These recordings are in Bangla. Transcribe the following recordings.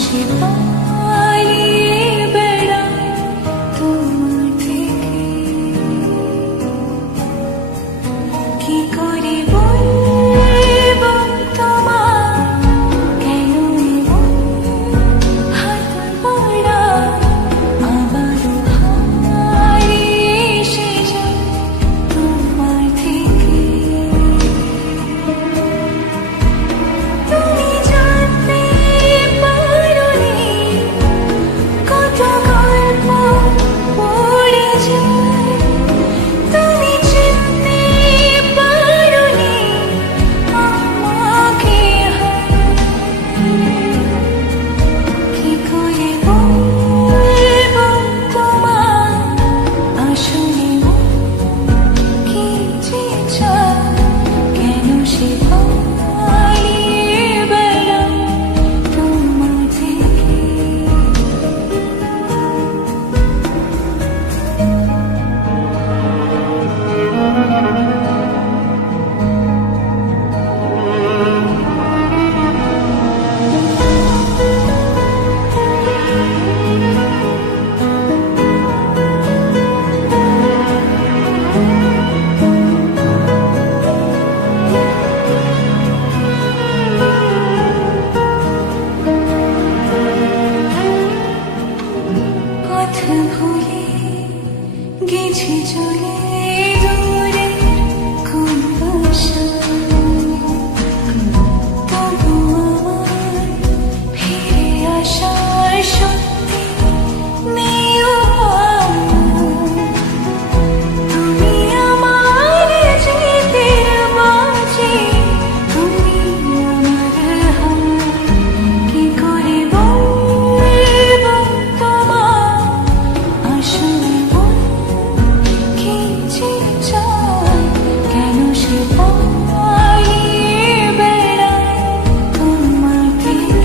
সে পালিয়ে বেড়ায় তোমার থেকে। কি করে বলবো তোমায় কেন এমন হাত পড়া আবারও হারিয়ে এসে যায় তোমার থেকে। তুমি জানতে পারোনি কত গল্প পড়ে যায়, তুমি চিনতে পারোনি আমাকে। কি করে বলবো তোমায় আসলে কি যে চায়, কেন সে পালিয়ে বেড়ায় তোমার থেকে। পথ ভুলে গেছি চলে দূরে কোন বাসায়, তবু আমার ফিরে আসার সত্যি নেই উপায়। তুমি আমার যেতের মাঝে, তুমি আমার হায়। কি করে বলবো তোমায় আসলে কি যে চায়, কেন সে পালিয়ে বেড়ায় তোমার থেকে।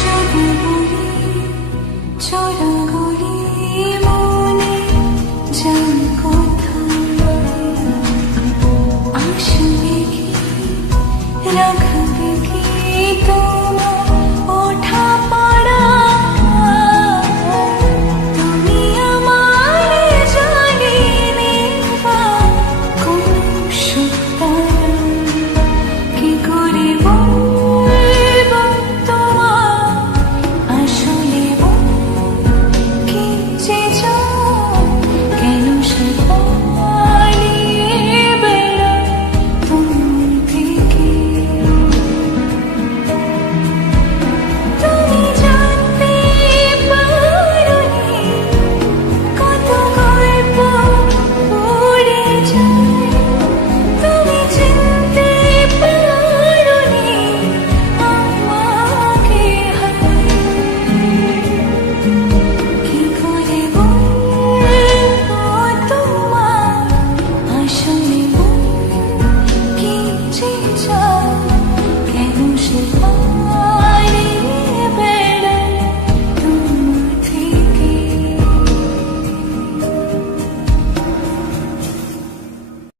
যদি বলি চোরা গলি মনে যাই কোথায়, আসবে কি রাখা